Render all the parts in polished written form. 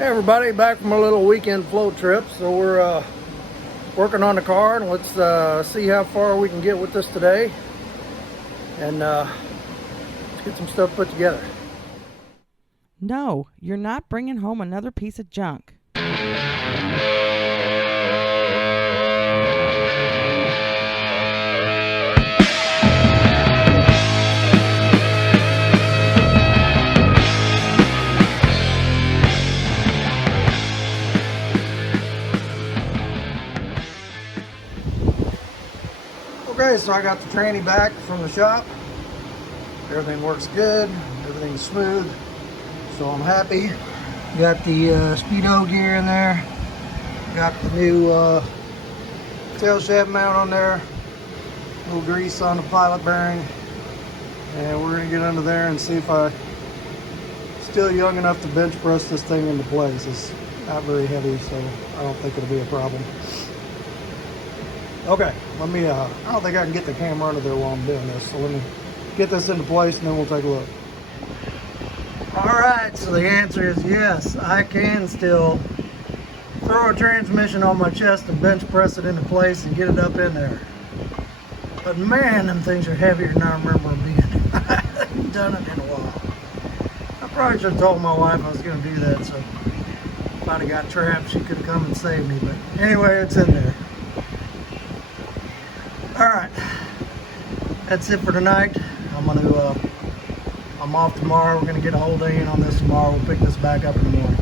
Hey everybody, back from a little weekend float trip. So we're working on the car, and let's see how far we can get with this today, and let's get some stuff put together. No, you're not bringing home another piece of junk. Okay, so I got the tranny back from the shop. Everything works good, everything's smooth, so I'm happy. Got the speedo gear in there, got the new tail shaft mount on there, a little grease on the pilot bearing, and we're gonna get under there and see if I'm still young enough to bench press this thing into place. It's not very heavy, so I don't think it'll be a problem. Okay, I don't think I can get the camera under there while I'm doing this, so let me get this into place and then we'll take a look. Alright, so the answer is yes, I can still throw a transmission on my chest and bench press it into place and get it up in there. But man, them things are heavier than I remember them being. I haven't done it in a while. I probably should have told my wife I was going to do that, so if I'd have got trapped, she could have come and saved me. But anyway, it's in there. Alright, that's it for tonight. I'm off tomorrow. We're gonna get a whole day in on this tomorrow. We'll pick this back up in the morning.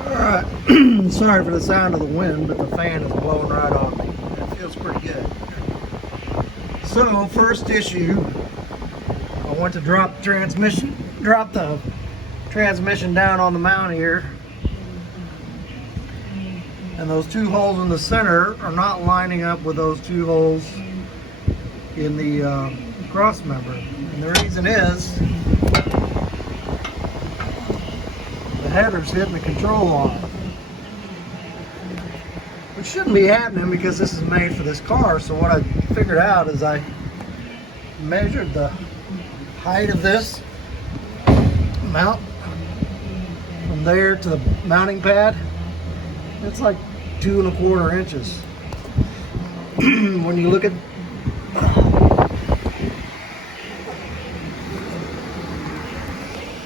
Alright, sorry for the sound of the wind, but the fan is blowing right on me. It feels pretty good. So, first issue, I went to drop the transmission down on the mount here. And those two holes in the center are not lining up with those two holes in the cross member. And the reason is the header's hitting the control arm, which shouldn't be happening because this is made for this car. So what I figured out is I measured the height of this mount from there to the mounting pad. It's like 2 1/4 inches. When you look at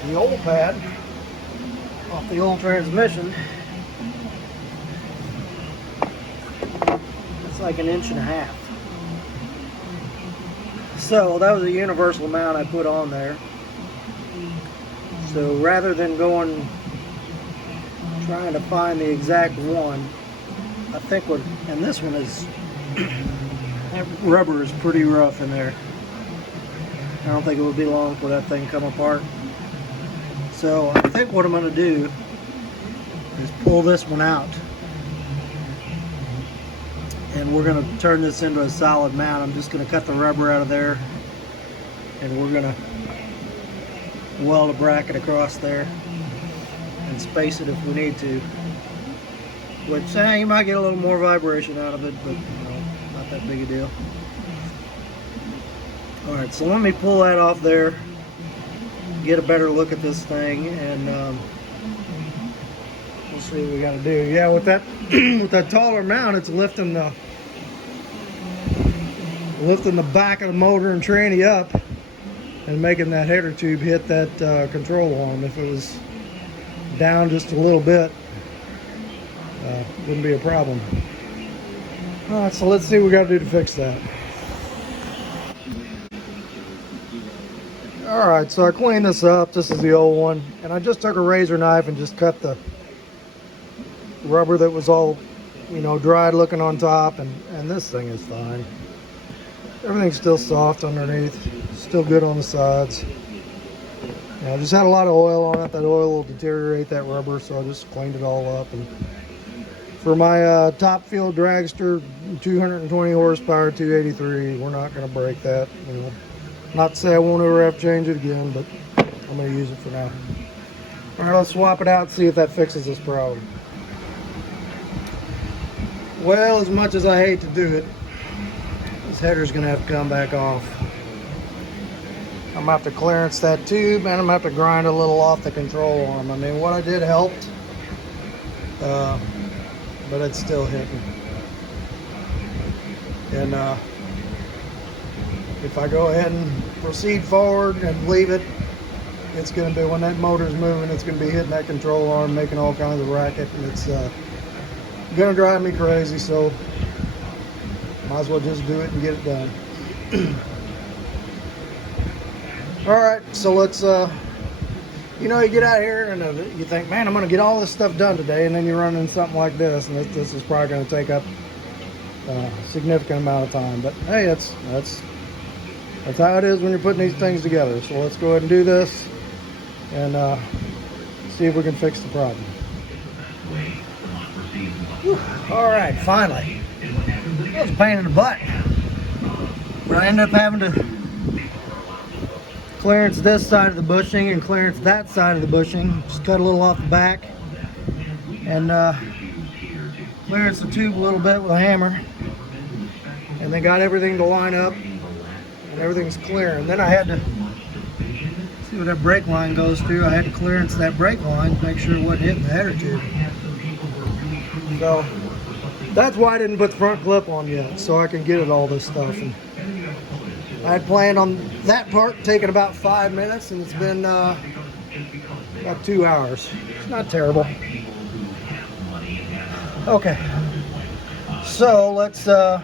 the old pad off the old transmission, it's like 1.5 inches. So that was a universal mount I put on there. So rather than trying to find the exact one, I think and this one is, that rubber is pretty rough in there. I don't think it would be long for that thing to come apart. So I think what I'm going to do is pull this one out, and we're going to turn this into a solid mount. I'm just going to cut the rubber out of there, and we're going to weld a bracket across there and space it if we need to. Which, you might get a little more vibration out of it, but not that big a deal. Alright, so let me pull that off there, get a better look at this thing, and we'll see what we got to do. Yeah, with that with that taller mount, it's lifting the back of the motor and tranny up and making that header tube hit that control arm. If it was down just a little bit, wouldn't be a problem. Alright, so let's see what we got to do to fix that. Alright, so I cleaned this up. This is the old one, and I just took a razor knife and just cut the rubber that was all, dried looking on top, and this thing is fine. Everything's still soft underneath, still good on the sides. I just had a lot of oil on it. That oil will deteriorate that rubber, so I just cleaned it all up. And for my top field dragster, 220 horsepower, 283, we're not going to break that. Not to say I won't ever have to change it again, but I'm going to use it for now. All right, let's swap it out and see if that fixes this problem. Well, as much as I hate to do it, this header's going to have to come back off. I'm gonna have to clearance that tube, and I'm gonna have to grind a little off the control arm. I mean, what I did helped, but it's still hitting. And if I go ahead and proceed forward and leave it, it's gonna be, when that motor's moving, it's gonna be hitting that control arm, making all kinds of racket, and it's gonna drive me crazy. So might as well just do it and get it done. All right, so let's, you know, you get out here and you think, man, I'm going to get all this stuff done today, and then you run into something like this, and this is probably going to take up a significant amount of time. But hey, that's how it is when you're putting these things together. So let's go ahead and do this and see if we can fix the problem. Whew. All right, finally. That was a pain in the butt. But I ended up having to clearance this side of the bushing and clearance that side of the bushing. Just cut a little off the back and clearance the tube a little bit with a hammer, and then got everything to line up and everything's clear. And then I had to see where that brake line goes through. I had to clearance that brake line to make sure it wasn't hitting the header tube. So that's why I didn't put the front clip on yet, so I can get it all this stuff. And I had planned on that part taking about 5 minutes, and it's been about 2 hours. It's not terrible. Okay, so let's, I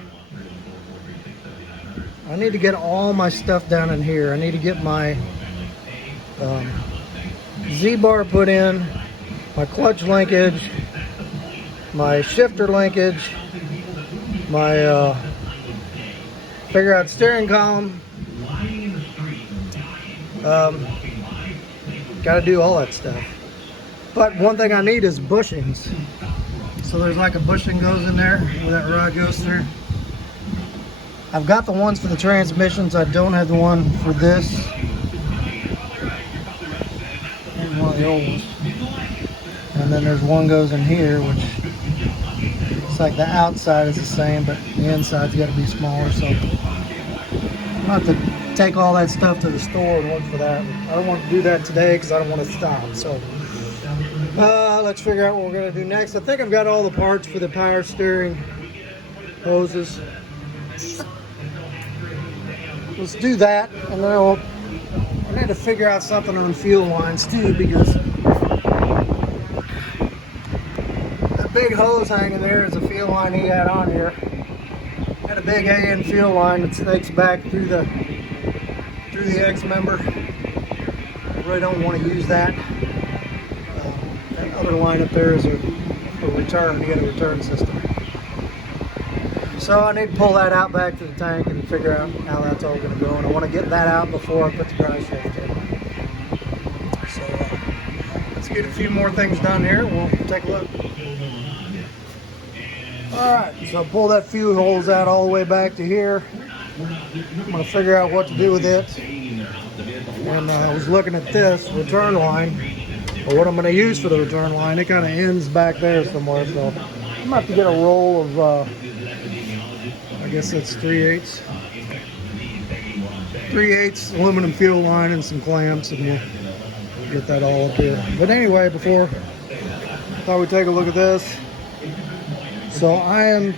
need to get all my stuff down in here. I need to get my Z-bar put in, my clutch linkage, my shifter linkage, my figure out steering column. Got to do all that stuff. But one thing I need is bushings. So there's like a bushing goes in there where that rod goes through. I've got the ones for the transmissions. I don't have the one for this. Here's one of the old ones. And then there's one goes in here, which it's like the outside is the same, but the inside's got to be smaller. So I'm going to have to take all that stuff to the store and look for that. I don't want to do that today because I don't want to stop. So let's figure out what we're going to do next. I think I've got all the parts for the power steering hoses. Let's do that, and then I need to figure out something on the fuel lines too, because that big hose hanging there is a fuel line he had on here. Got a big AN fuel line that snakes back through the X member. I really don't want to use that. That other line up there is a return. You got a return system. So I need to pull that out back to the tank and figure out how that's all going to go. And I want to get that out before I put the drive shaft in. So let's get a few more things done here. We'll take a look. Alright, so pull that fuel hose out all the way back to here. I'm going to figure out what to do with it. And I was looking at this return line, or what I'm going to use for the return line. It kind of ends back there somewhere, so I'm going to have to get a roll of, I guess that's 3/8 aluminum fuel line and some clamps, and we'll get that all up here. But anyway, before, I thought we'd take a look at this. So I am,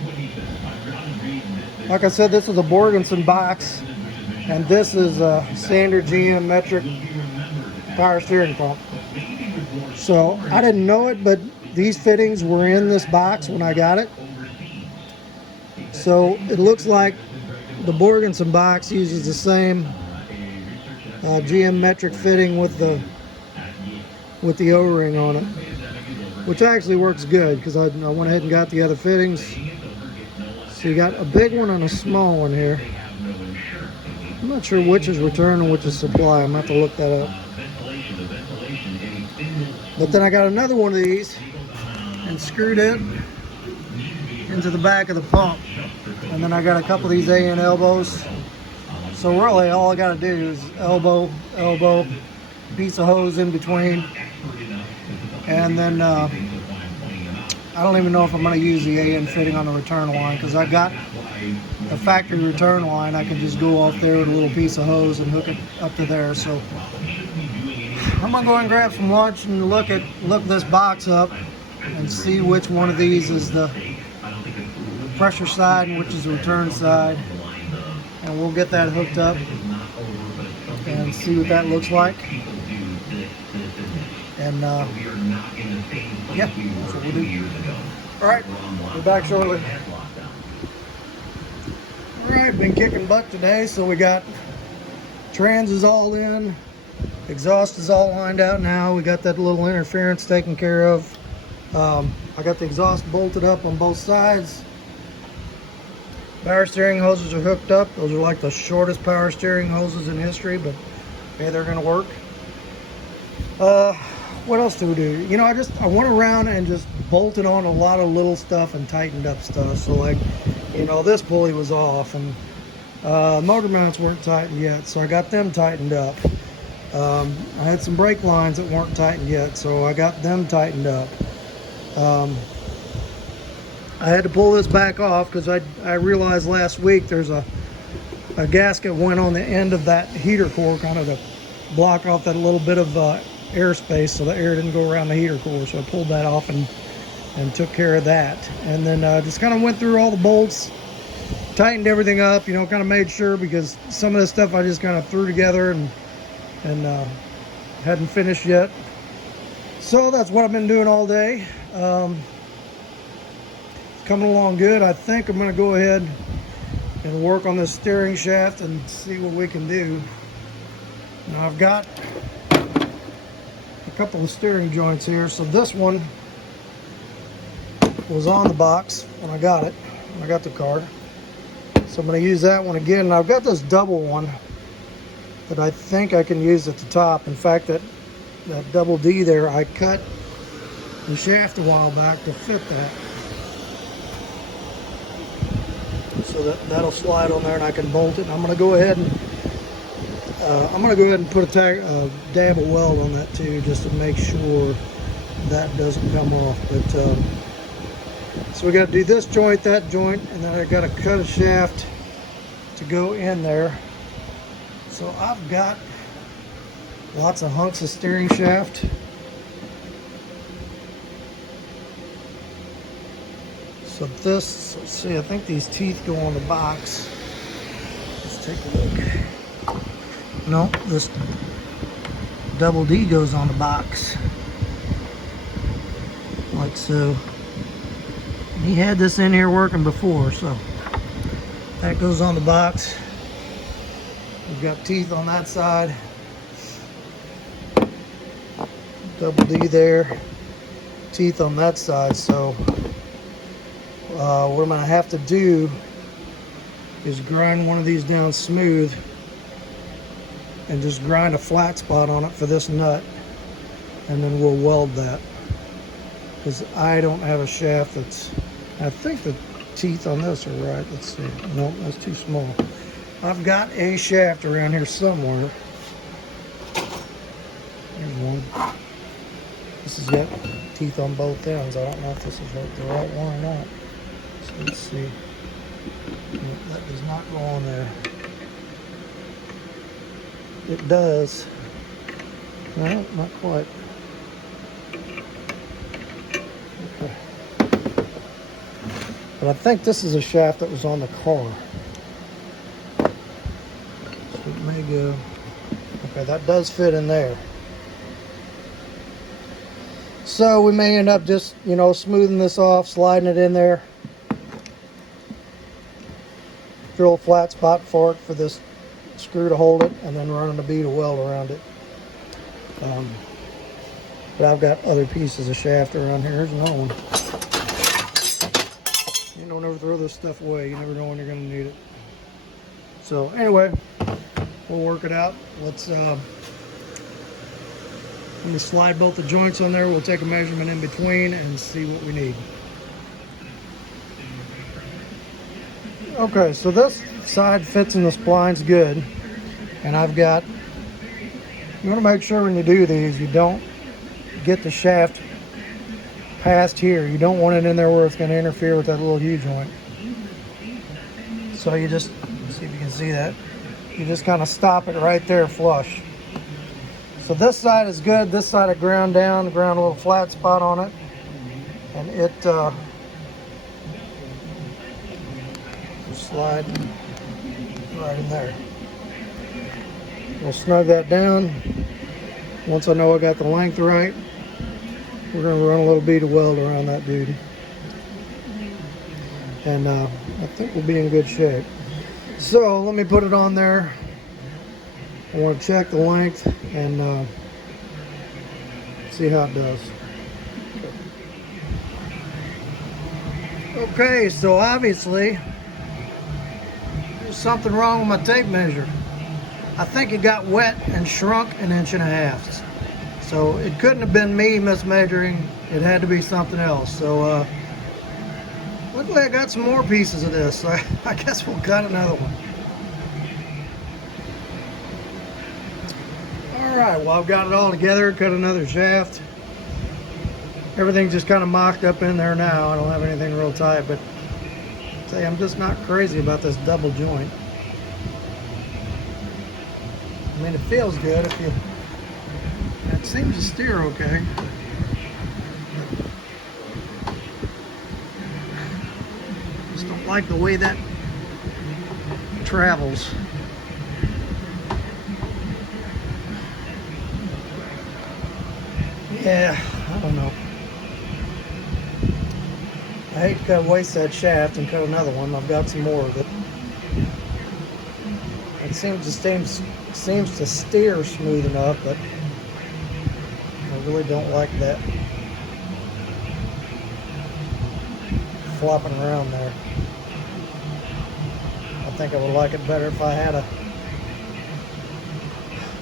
like I said, this is a Borgenson box, and this is a standard GM metric power steering pump. So I didn't know it, but these fittings were in this box when I got it. So it looks like the Borgenson box uses the same GM metric fitting with the O-ring on it, which actually works good because I went ahead and got the other fittings. So you got a big one and a small one here. I'm not sure which is return and which is supply. I'm going to have to look that up. But then I got another one of these and screwed it into the back of the pump. And then I got a couple of these AN elbows. So really all I got to do is elbow, piece of hose in between. And then I don't even know if I'm going to use the AN fitting on the return line, because I got the factory return line, I can just go off there with a little piece of hose and hook it up to there. So I'm gonna go and grab some lunch and look this box up and see which one of these is the pressure side and which is the return side, and we'll get that hooked up and see what that looks like. And yeah, that's what we'll do. All right, we're back shortly. All right, been kicking butt today. So we got trans is all in, exhaust is all lined out now. We got that little interference taken care of. I got the exhaust bolted up on both sides. Power steering hoses are hooked up. Those are like the shortest power steering hoses in history, but hey, they're gonna work. What else do we do? You know, I went around and just bolted on a lot of little stuff and tightened up stuff. So like, you know, this pulley was off, and motor mounts weren't tightened yet, so I got them tightened up. I had some brake lines that weren't tightened yet, so I got them tightened up. I had to pull this back off because I realized last week there's a gasket went on the end of that heater core, kind of to block off that little bit of airspace so the air didn't go around the heater core. So I pulled that off and took care of that. And then just kind of went through all the bolts, tightened everything up, you know, kind of made sure, because some of this stuff I just kind of threw together and hadn't finished yet. So that's what I've been doing all day. Coming along good. I think I'm going to go ahead and work on this steering shaft and see what we can do. Now I've got a couple of steering joints here. So this one was on the box when I got it, when I got the car. So I'm going to use that one again. And I've got this double one that I think I can use at the top. In fact, that double D there, I cut the shaft a while back to fit that. So that'll slide on there and I can bolt it. I'm going to go ahead and put a dab of weld on that too, just to make sure that doesn't come off. But so we got to do this joint, that joint, and then I got to cut a shaft to go in there. So I've got lots of hunks of steering shaft. So this, let's see, I think these teeth go on the box. Let's take a look. No, this double D goes on the box. Like so. He had this in here working before, so that goes on the box. We've got teeth on that side. Double D there. Teeth on that side, so what I'm going to have to do is grind one of these down smooth and just grind a flat spot on it for this nut, and then we'll weld that, because I don't have a shaft that's, I think the teeth on this are right. Let's see. Nope, that's too small. I've got a shaft around here somewhere. There's one. This has got teeth on both ends. I don't know if this is the right one or not. So let's see. That does not go on there. It does. No, not quite. Okay. But I think this is a shaft that was on the car. So it may go. Okay, that does fit in there. So we may end up just, you know, smoothing this off, sliding it in there. Drill a flat spot for it, for this screw to hold it, and then running a bead of weld around it. But I've got other pieces of shaft around here. Here's another one. You don't ever throw this stuff away. You never know when you're going to need it. So anyway, we'll work it out. Let's let me slide both the joints on there. We'll take a measurement in between and see what we need. Okay, so this side fits in the splines good, and I've got, you want to make sure when you do these you don't get the shaft past here. You don't want it in there where it's going to interfere with that little U-joint. So you just, see if you can see that, you just kind of stop it right there flush. So this side is good. This side I ground down, ground a little flat spot on it, and it slide right in there. We'll snug that down. Once I know I got the length right, we're going to run a little bead of weld around that dude. And I think we'll be in good shape. So let me put it on there. I want to check the length and see how it does. Okay, so obviously there's something wrong with my tape measure. I think it got wet and shrunk 1.5 inches. So it couldn't have been me mismeasuring. It had to be something else. So luckily I got some more pieces of this. So I guess we'll cut another one. Alright, well I've got it all together, cut another shaft. Everything's just kind of mocked up in there now. I don't have anything real tight, but I'll tell you, I'm just not crazy about this double joint. I mean, it feels good if you, it seems to steer okay. Just don't like the way that travels. Yeah, I don't know. I hate to waste that shaft and cut another one. I've got some more of it. It seems to steer smooth enough, but I really don't like that flopping around there. I think I would like it better if I had a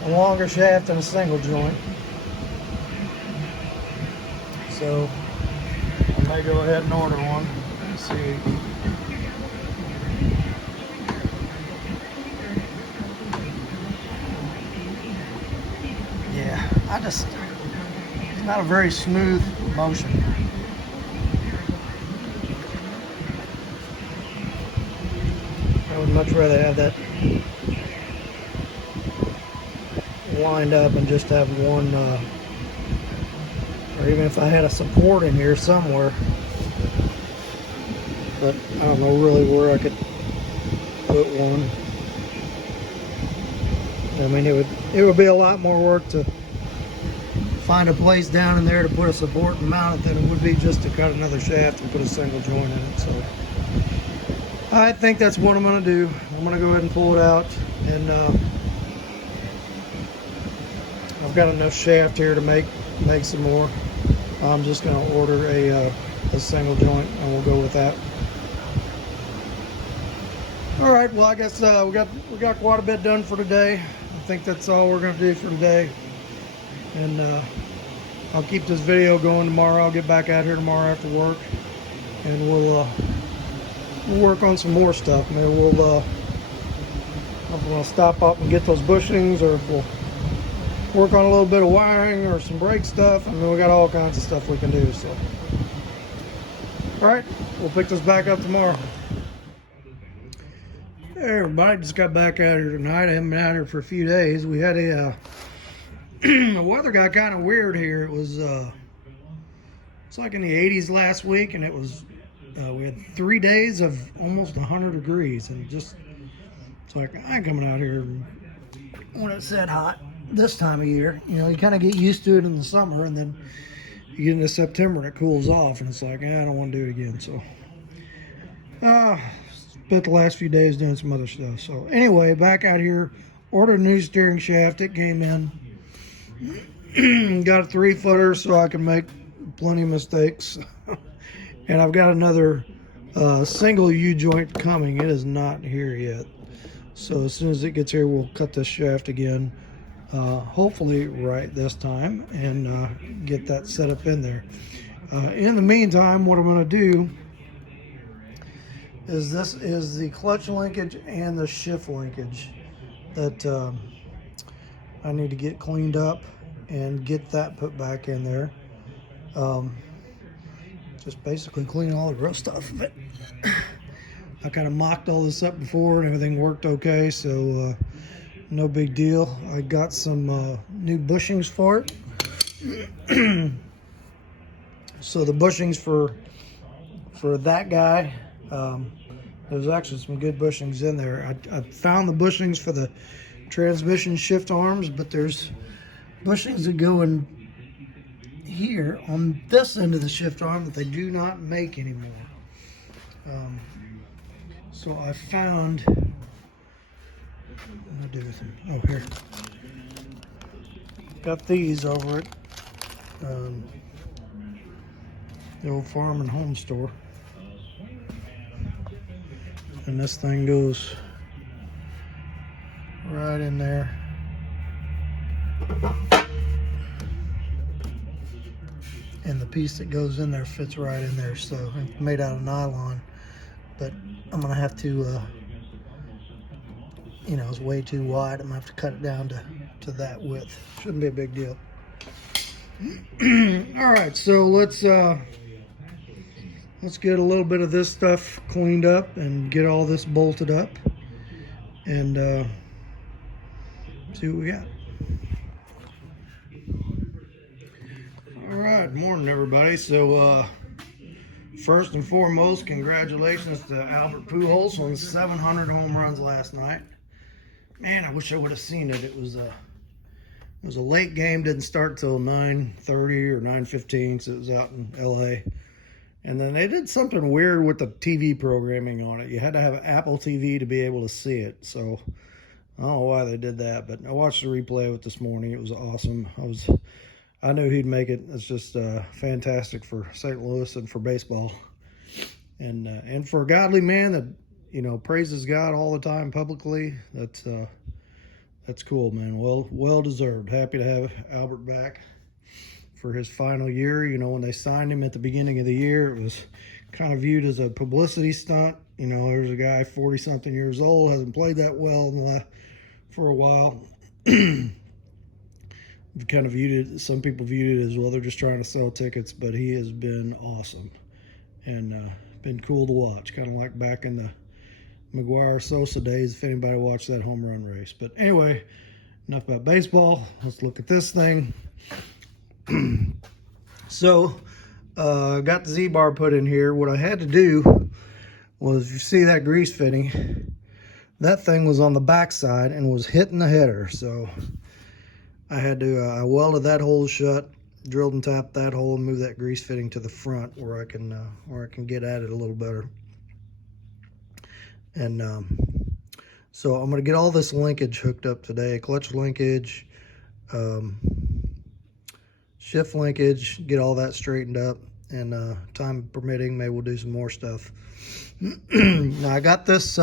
longer shaft and a single joint. So I may go ahead and order one. Let's see. Yeah, it's not a very smooth motion. I would much rather have that lined up and just have one, or even if I had a support in here somewhere. But I don't know really where I could put one. I mean, it would be a lot more work to find a place down in there to put a support and mount it than it would be just to cut another shaft and put a single joint in it. So I think that's what I'm going to do. I'm going to go ahead and pull it out, and I've got enough shaft here to make some more. I'm just going to order a single joint, and we'll go with that. All right, well, I guess we got quite a bit done for today. I think that's all we're going to do for today. And I'll keep this video going tomorrow. I'll get back out here tomorrow after work, and we'll work on some more stuff. Maybe we'll stop up and get those bushings, or if we'll work on a little bit of wiring or some brake stuff. I mean, we got all kinds of stuff we can do. So, all right, we'll pick this back up tomorrow. Hey everybody, just got back out here tonight. I haven't been out here for a few days. We had the weather got kind of weird here. It was it's like in the 80s last week, and it was we had 3 days of almost 100 degrees, and it's like, I ain't coming out here when it's that hot this time of year. You know, you kind of get used to it in the summer, and then you get into September and it cools off, and it's like, I don't want to do it again. So spent the last few days doing some other stuff. So anyway, back out here, ordered a new steering shaft. It came in. Got a 3-footer so I can make plenty of mistakes. And I've got another single U-joint coming. It is not here yet. So as soon as it gets here, we'll cut this shaft again. Hopefully right this time, and get that set up in there. In the meantime, what I'm going to do is, this is the clutch linkage and the shift linkage that I need to get cleaned up and get that put back in there. Just basically clean all the rust off of it. I kind of mocked all this up before and everything worked okay, so no big deal. I got some new bushings for it. So the bushings for that guy, there's actually some good bushings in there. I found the bushings for the transmission shift arms, but there's bushings that go in here on this end of the shift arm that they do not make anymore. So I found, what do I do with them? Oh, here. Got these over at the old farm and home store. And this thing goes right in there. And the piece that goes in there fits right in there. So it's made out of nylon, but I'm gonna have to, you know, it's way too wide. I'm gonna have to cut it down to that width. Shouldn't be a big deal. All right, so let's get a little bit of this stuff cleaned up and get all this bolted up and see what we got. All right, morning everybody. So first and foremost, congratulations to Albert Pujols on 700 home runs last night. Man, I wish I would have seen it. It was a late game, didn't start till 9:30 or 9:15, so it was out in LA. And then they did something weird with the TV programming on it. You had to have an Apple TV to be able to see it. So I don't know why they did that, but I watched the replay of it this morning. It was awesome. I knew he'd make it. It's just fantastic for St. Louis and for baseball. And for a godly man that, you know, praises God all the time publicly, that's cool, man. Well deserved. Happy to have Albert back for his final year. You know, when they signed him at the beginning of the year, it was kind of viewed as a publicity stunt. You know, there's a guy 40-something years old, hasn't played that well for a while. Kind of viewed it, some people viewed it as, well, they're just trying to sell tickets, but he has been awesome and been cool to watch, kind of like back in the McGuire-Sosa days, if anybody watched that home run race. But anyway, enough about baseball. Let's look at this thing. So, got the Z-bar put in here. What I had to do was, you see that grease fitting, that thing was on the back side and was hitting the header. So I had to, I welded that hole shut, drilled and tapped that hole, and moved that grease fitting to the front where I can get at it a little better. And so I'm going to get all this linkage hooked up today, clutch linkage, shift linkage, get all that straightened up, and time permitting, maybe we'll do some more stuff. Now I got this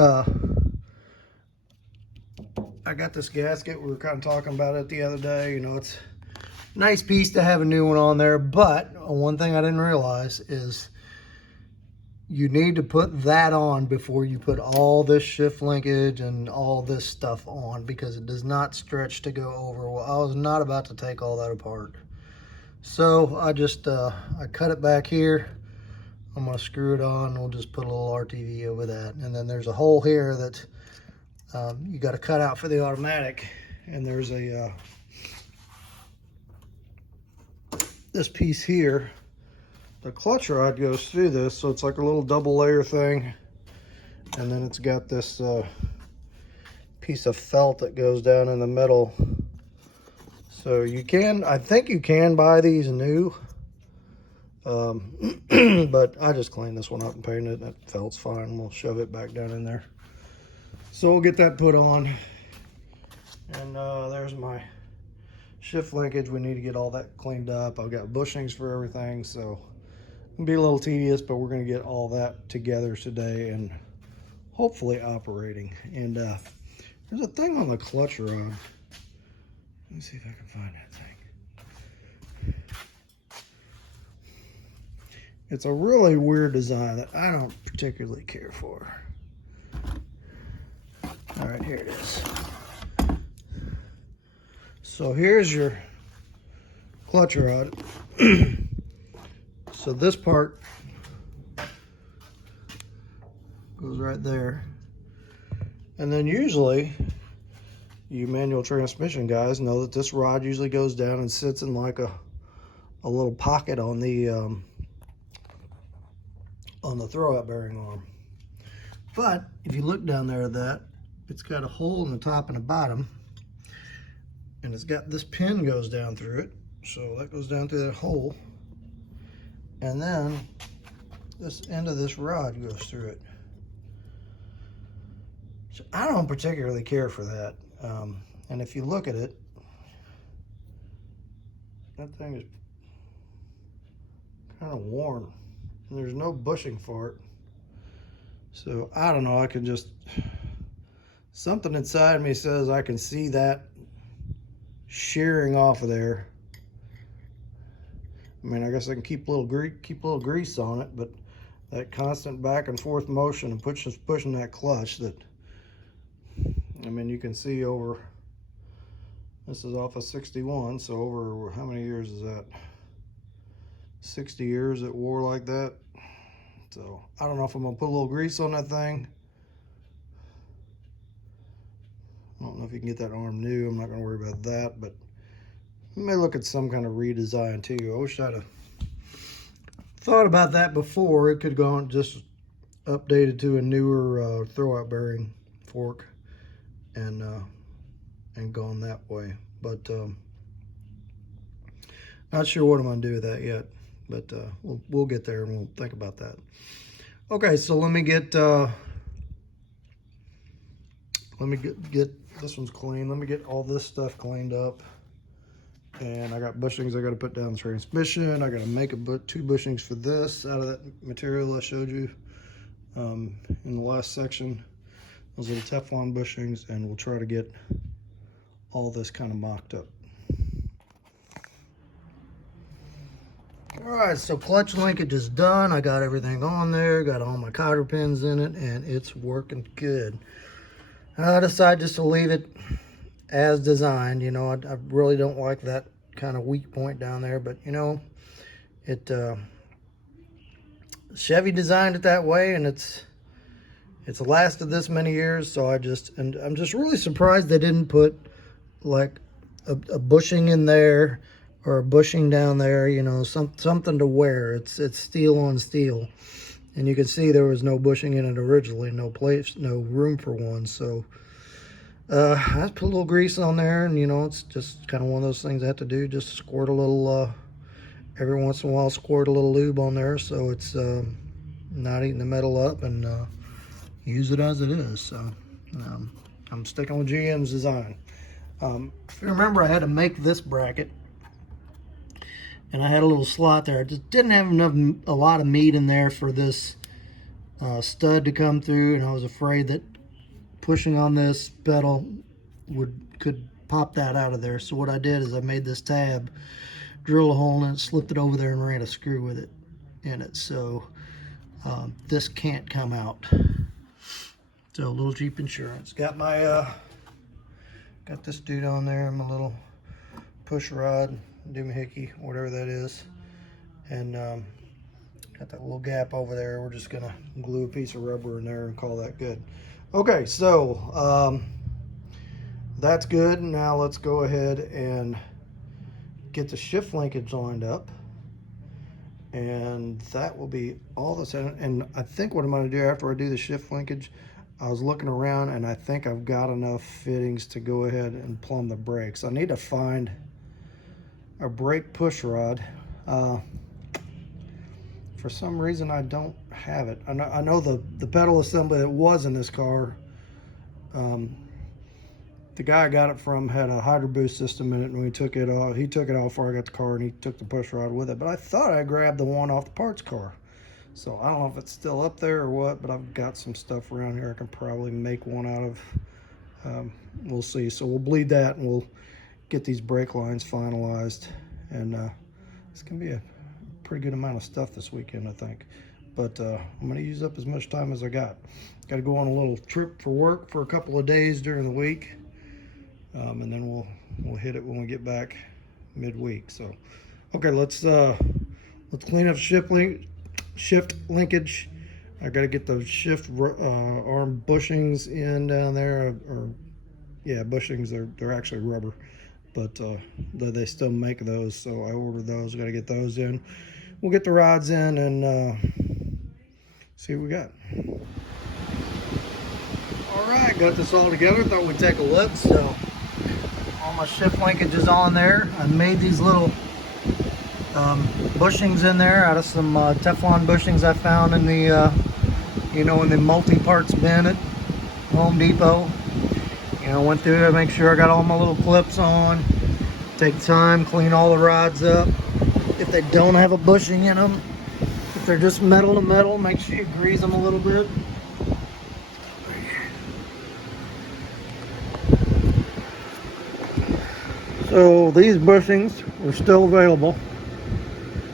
gasket. We were kind of talking about it the other day. You know, it's a nice piece to have a new one on there, but one thing I didn't realize is you need to put that on before you put all this shift linkage and all this stuff on, because it does not stretch to go over. Well, I was not about to take all that apart. So I just, I cut it back here. I'm gonna screw it on. We'll just put a little RTV over that. And then there's a hole here that you got to cut out for the automatic. And there's a, this piece here. The clutch rod goes through this, so it's like a little double layer thing. And then it's got this piece of felt that goes down in the middle. So you can, I think you can buy these new. But I just cleaned this one up and painted it. That felt's fine. We'll shove it back down in there. So we'll get that put on. And there's my shift linkage. We need to get all that cleaned up. I've got bushings for everything, so it'll be a little tedious, but we're going to get all that together today and hopefully operating. And there's a thing on the clutch rod. Let me see if I can find that thing. It's a really weird design that I don't particularly care for. All right, here it is. So here's your clutch rod. So this part Goes right there. And then usually, you manual transmission guys know that this rod usually goes down and sits in like a little pocket on the throwout bearing arm. But if you look down there at that, it's got a hole in the top and the bottom, and it's got this pin goes down through it. So that goes down through that hole, and then this end of this rod goes through it. So I don't particularly care for that. And if you look at it, that thing is kind of worn, and there's no bushing for it. So I don't know, I can just, something inside me says I can see that shearing off of there. I mean, I guess I can keep a little grease on it, but that constant back and forth motion and pushing that clutch, that, I mean, you can see over, this is off of 61, so over, how many years is that? 60 years it wore like that. So I don't know if I'm gonna put a little grease on that thing. I don't know if you can get that arm new. I'm not gonna worry about that, but we may look at some kind of redesign too. I wish I'd have thought about that before. It could go on just updated to a newer throwout bearing fork and gone that way. But not sure what I'm gonna do with that yet. But we'll get there and we'll think about that. Okay, so let me get this one's clean. Let me get all this stuff cleaned up. And I got bushings I got to put down the transmission. I got to make two bushings for this out of that material I showed you in the last section. Those are the Teflon bushings, and we'll try to get all this kind of mocked up. All right, so clutch linkage is done. I got everything on there, got all my cotter pins in it, and it's working good. I decided just to leave it as designed. You know, I really don't like that kind of weak point down there, but you know, Chevy designed it that way, and it's lasted this many years. So I'm just really surprised they didn't put like a bushing in there or a bushing down there, you know, something to wear. It's steel on steel, and you can see there was no bushing in it originally, no room for one. So I put a little grease on there, and you know, it's just kind of one of those things I have to do. Just squirt a little every once in a while, squirt a little lube on there so it's not eating the metal up, and use it as it is. So I'm sticking with GM's design. If you remember, I had to make this bracket, and I had a little slot there. I just didn't have a lot of meat in there for this stud to come through, and I was afraid that pushing on this pedal could pop that out of there. So what I did is I made this tab, drilled a hole in it, slipped it over there, and ran a screw with it in it. So this can't come out. So a little Jeep insurance. Got my got this dude on there, my little push rod, doohickey, whatever that is, and got that little gap over there. We're just gonna glue a piece of rubber in there and call that good. Okay, so that's good. Now let's go ahead and get the shift linkage lined up, and that will be all this. And I think what I'm going to do after I do the shift linkage, I was looking around and I think I've got enough fittings to go ahead and plumb the brakes. I need to find a brake push rod. For some reason I don't have it. I know the pedal assembly that was in this car, the guy I got it from had a hydro boost system in it, and when he took it off before I got the car, and he took the push rod with it. But I thought I grabbed the one off the parts car. So I don't know if it's still up there or what, but I've got some stuff around here I can probably make one out of. We'll see. So we'll bleed that, and we'll get these brake lines finalized. And it's going to be a pretty good amount of stuff this weekend, I think. But I'm going to use up as much time as I got. Got to go on a little trip for work for a couple of days during the week. And then we'll hit it when we get back midweek. So, okay, let's clean up shift linkage. I got to get those shift arm bushings in down there, or yeah, bushings. They're actually rubber, but they still make those, so I ordered those. Got to get those in. We'll get the rods in and see what we got. All right, got this all together. Thought we'd take a look. So all my shift linkages on there. I made these little bushings in there out of some Teflon bushings I found in the in the multi-parts bin at Home Depot. Went through it, make sure I got all my little clips on. Take time, clean all the rods up. If they don't have a bushing in them, if they're just metal to metal, make sure you grease them a little bit. So these bushings were still available,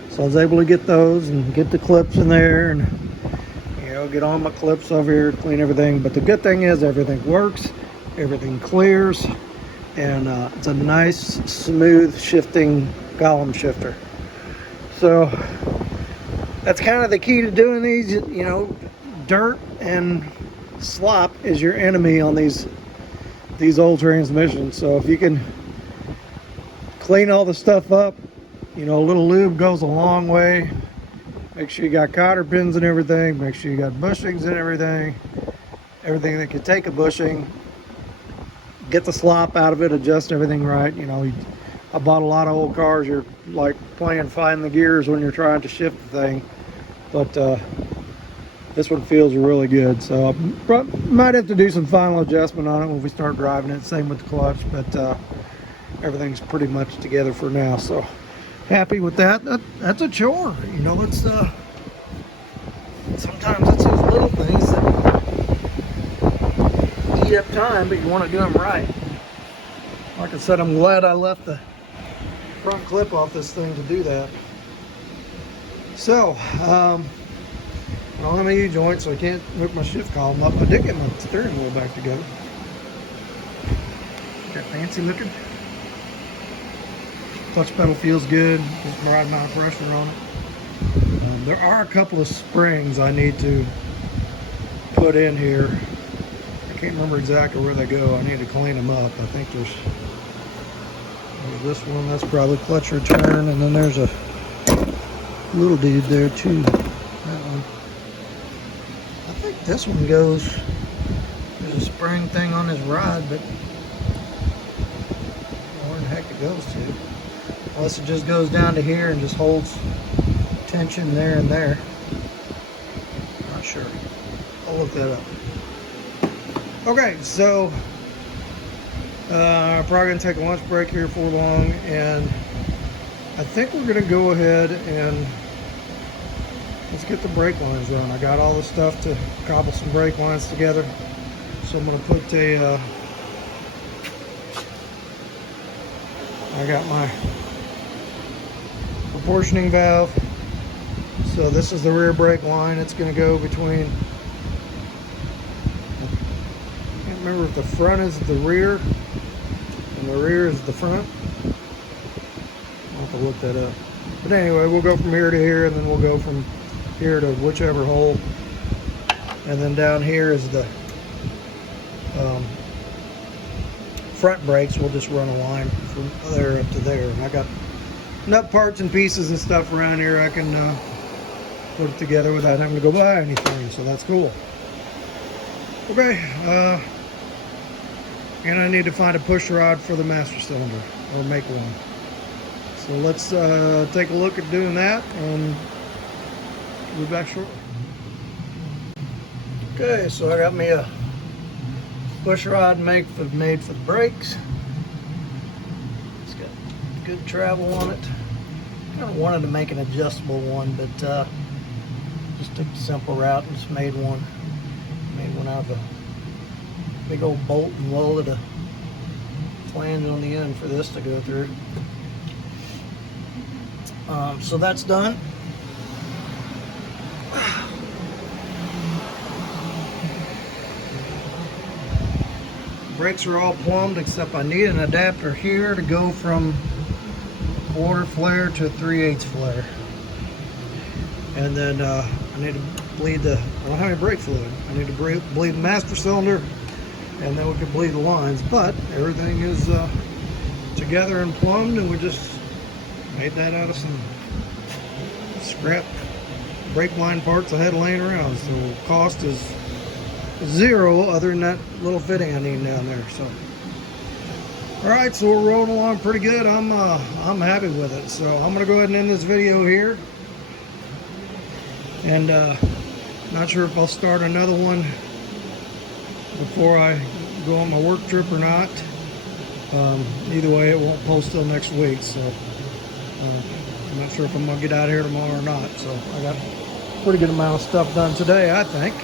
so I was able to get those and get the clips in there, and get all my clips over here, clean everything. But the good thing is everything works, everything clears, and it's a nice smooth shifting column shifter. So that's kind of the key to doing these. Dirt and slop is your enemy on these old transmissions. So if you can clean all the stuff up, a little lube goes a long way. Make sure you got cotter pins and everything. Make sure you got bushings and everything that can take a bushing. Get the slop out of it, adjust everything right. I bought a lot of old cars. You're like playing find the gears when you're trying to shift the thing, but this one feels really good. So I might have to do some final adjustment on it when we start driving it. Same with the clutch, but everything's pretty much together for now. So happy with that. That's a chore. It's sometimes it's those little things that eat up time, but you want to do them right. Like I said, I'm glad I left the front clip off this thing to do that. So I don't have a U-joint, so I can't hook my shift column up. I did get my steering wheel back together. Got fancy looking. Clutch pedal feels good. Just the right amount of pressure on it. There are a couple of springs I need to put in here. I can't remember exactly where they go. I need to clean them up. I think there's this one. That's probably clutch return, and then there's a little dude there too. That one. I think this one goes. There's a spring thing on this rod, but where the heck it goes to? Unless it just goes down to here and just holds tension there and there. Not sure. I'll look that up. Okay, so probably gonna take a lunch break here for long, and I think we're gonna go ahead and let's get the brake lines run. I got all the stuff to cobble some brake lines together, so I'm gonna put I got my proportioning valve. So this is the rear brake line. It's going to go between, I can't remember if the front is the rear and the rear is the front. I'll have to look that up. But anyway, we'll go from here to here, and then we'll go from here to whichever hole. And then down here is the front brakes. We'll just run a line from there up to there. And I got nut parts and pieces and stuff around here. I can put it together without having to go buy anything, so that's cool. Okay, and I need to find a push rod for the master cylinder, or make one. So let's take a look at doing that, and we'll be back shortly. Okay, so I got me a push rod made for the brakes. It's got good travel on it. I kind of wanted to make an adjustable one, but just took the simple route and just made one out of a big old bolt and welded a flange on the end for this to go through. So that's done. Brakes are all plumbed, except I need an adapter here to go from quarter flare to 3/8 flare. And then I need to bleed I don't have any brake fluid. I need to bleed the master cylinder, and then we can bleed the lines. But everything is together and plumbed, and we just made that out of some scrap brake line parts I had laying around. So cost is zero other than that little fitting I need down there. So all right, so we're rolling along pretty good. I'm happy with it. So I'm gonna go ahead and end this video here, and not sure if I'll start another one before I go on my work trip or not. Either way, it won't post till next week, so I'm not sure if I'm gonna get out of here tomorrow or not. So I got a pretty good amount of stuff done today, I think.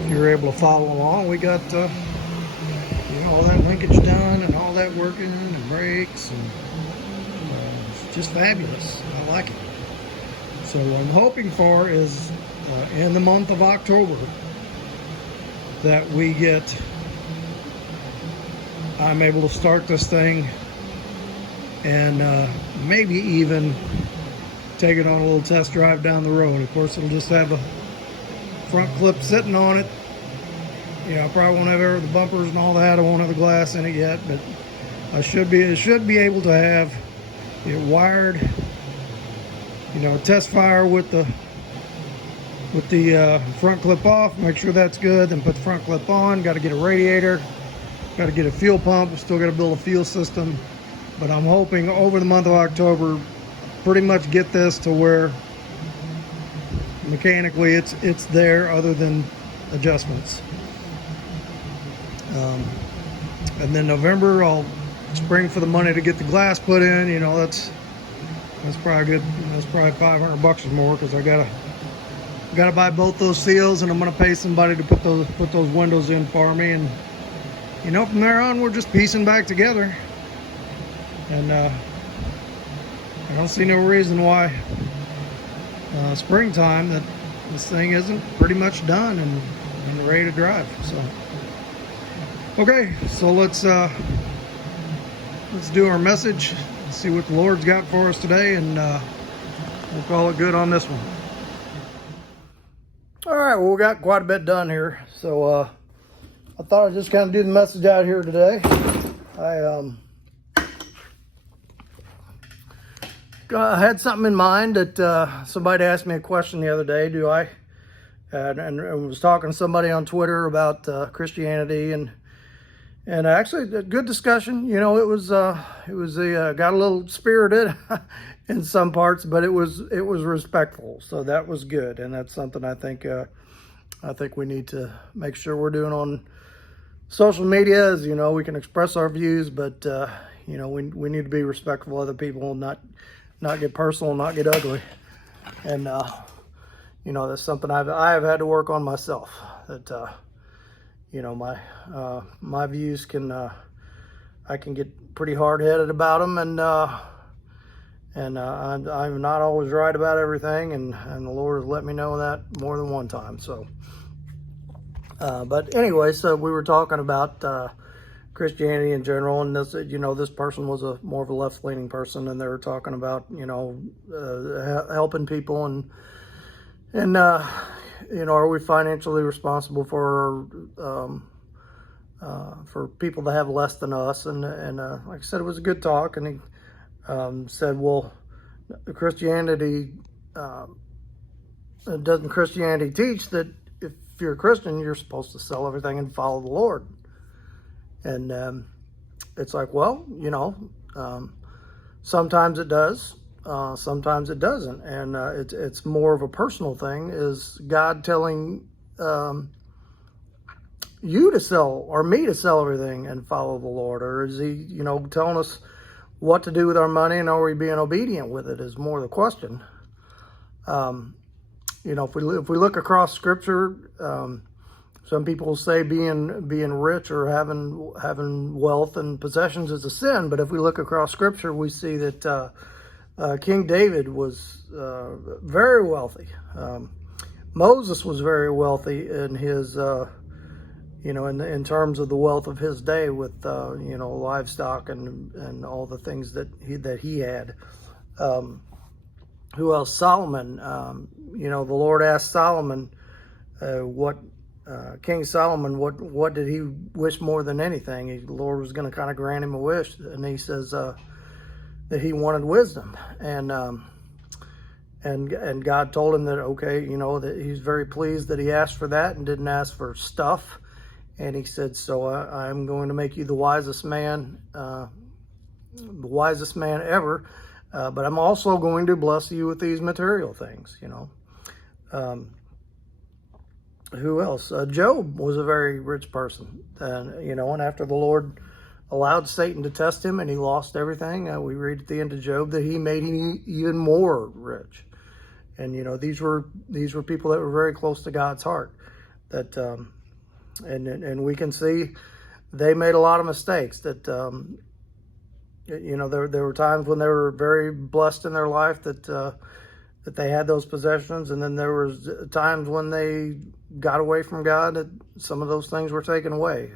If you're able to follow along, we got all that linkage done and all that working and brakes, and it's just fabulous. I like it. So what I'm hoping for is in the month of October that I'm able to start this thing and maybe even take it on a little test drive down the road. Of course, it'll just have a front clip sitting on it. I probably won't have the bumpers and all that. I won't have the glass in it yet, but it should be able to have it wired. Test fire with the front clip off. Make sure that's good. Then put the front clip on. Got to get a radiator. Got to get a fuel pump. We still got to build a fuel system. But I'm hoping over the month of October, pretty much get this to where mechanically it's there, other than adjustments. And then November, I'll spring for the money to get the glass put in. That's probably good. That's probably $500 or more, because I gotta buy both those seals, and I'm gonna pay somebody to put those windows in for me. And from there on, we're just piecing back together. And I don't see no reason why springtime that this thing isn't pretty much done and ready to drive. So okay, so let's do our message, see what the Lord's got for us today, and we'll call it good on this one. All right, well, we got quite a bit done here, so I thought I'd just kind of do the message out here today. I had something in mind that somebody asked me a question the other day. And was talking to somebody on Twitter about Christianity, and actually a good discussion. It was got a little spirited in some parts, but it was respectful, so that was good. And that's something I think we need to make sure we're doing on social media. Is we can express our views, but we need to be respectful of other people, and not get personal, not get ugly. And that's something I have had to work on myself. That my views I can get pretty hard-headed about them, and I'm not always right about everything, and the Lord has let me know that more than one time. So, but anyway, so we were talking about Christianity in general, and this person was more of a left-leaning person, and they were talking about helping people, and are we financially responsible for people that have less than us? And like I said, it was a good talk. And he said, well, Christianity doesn't Christianity teach that if you're a Christian, you're supposed to sell everything and follow the Lord? And it's like, well, sometimes it does. Sometimes it doesn't, and it's more of a personal thing. Is God telling you to sell, or me to sell everything and follow the Lord, or is He, telling us what to do with our money, and are we being obedient with it? Is more the question. If we look across Scripture, some people say being rich or having wealth and possessions is a sin, but if we look across Scripture, we see that King David was very wealthy. Moses was very wealthy in his, in terms of the wealth of his day, with livestock and all the things that he had. who else? Solomon. You know, the Lord asked Solomon, King Solomon, what did he wish more than anything? The Lord was going to kind of grant him a wish, and he says that he wanted wisdom, and God told him that, okay, you know, that he's very pleased that he asked for that and didn't ask for stuff. And he said, so I'm going to make you the wisest man ever, but I'm also going to bless you with these material things, you know. Who else? Job was a very rich person, and you know, and after the Lord allowed Satan to test him and he lost everything, we read at the end of Job that he made him even more rich. And you know, these were people that were very close to God's heart. That and we can see they made a lot of mistakes. That you know, there were times when they were very blessed in their life that they had those possessions, and then there was times when they got away from God that some of those things were taken away.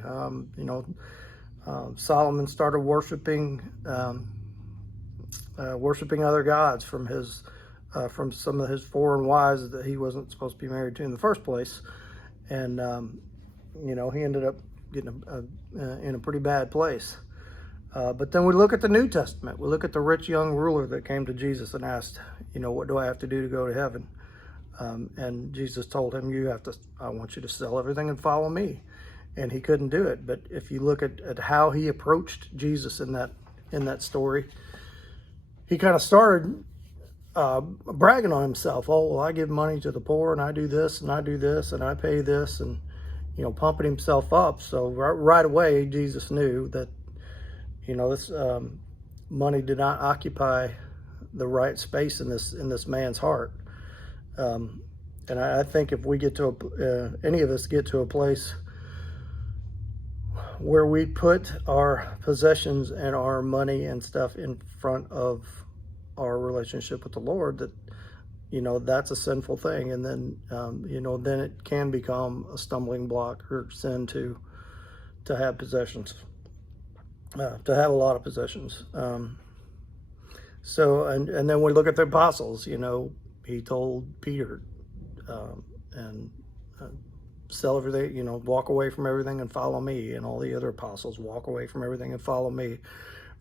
You know, Solomon started worshiping other gods from some of his foreign wives that he wasn't supposed to be married to in the first place, and you know, he ended up getting in a pretty bad place. But then we look at the New Testament. We look at the rich young ruler that came to Jesus and asked, you know, what do I have to do to go to heaven? And Jesus told him, I want you to sell everything and follow me. And he couldn't do it. But if you look at how he approached Jesus in that story, he kind of started bragging on himself. Oh, well, I give money to the poor, and I do this, and I do this, and I pay this, and, you know, pumping himself up. So right away, Jesus knew that, you know, this money did not occupy the right space in this man's heart. And I think if we get to any of us get to a place where we put our possessions and our money and stuff in front of our relationship with the Lord, that, you know, that's a sinful thing. And then, you know, then it can become a stumbling block or sin to have possessions. To have a lot of possessions. So, and then we look at the apostles, you know, he told Peter, and sell everything, you know, walk away from everything and follow me. And all the other apostles, walk away from everything and follow me.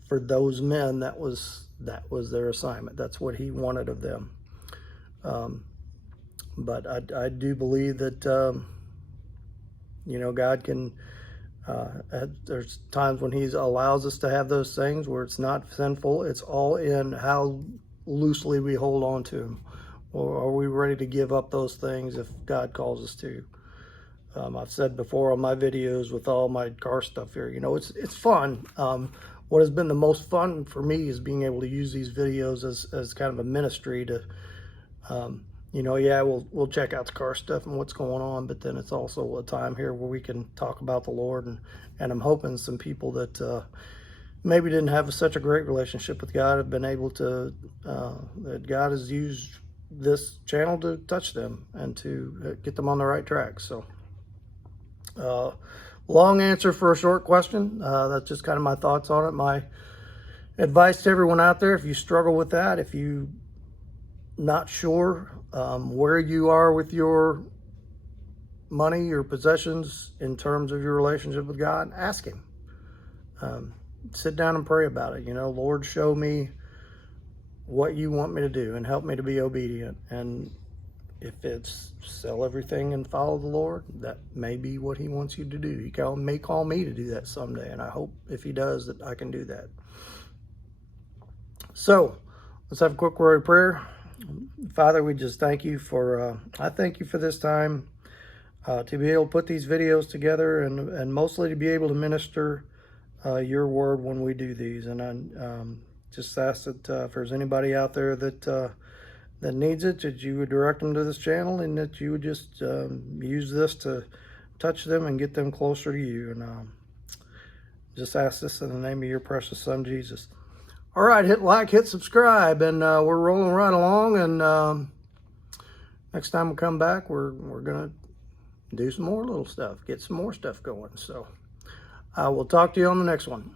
For those men, that was their assignment. That's what he wanted of them. But I do believe that, you know, God can, there's times when he allows us to have those things where it's not sinful. It's all in how loosely we hold on to him. Or are we ready to give up those things if God calls us to? I've said before on my videos with all my car stuff here, you know, it's fun. What has been the most fun for me is being able to use these videos as kind of a ministry to, you know, yeah, we'll check out the car stuff and what's going on, but then it's also a time here where we can talk about the Lord, and I'm hoping some people that maybe didn't have such a great relationship with God have been able to, that God has used this channel to touch them and to get them on the right track. So, long answer for a short question. That's just kind of my thoughts on it. My advice to everyone out there, if you struggle with that, if you not sure where you are with your money, your possessions in terms of your relationship with God, ask him. Sit down and pray about it. You know, Lord, show me what you want me to do and help me to be obedient. And if it's sell everything and follow the Lord, that may be what he wants you to do. He may call me to do that someday, and I hope if he does that I can do that. So let's have a quick word of prayer. Father, we just thank you for, I thank you for this time to be able to put these videos together, and mostly to be able to minister your word when we do these. And I just ask that if there's anybody out there that needs it, that you would direct them to this channel, and that you would just use this to touch them and get them closer to you. And just ask this in the name of your precious son, Jesus. All right, hit like, hit subscribe, and we're rolling right along. And next time we come back, we're gonna do some more little stuff, get some more stuff going. So I will talk to you on the next one.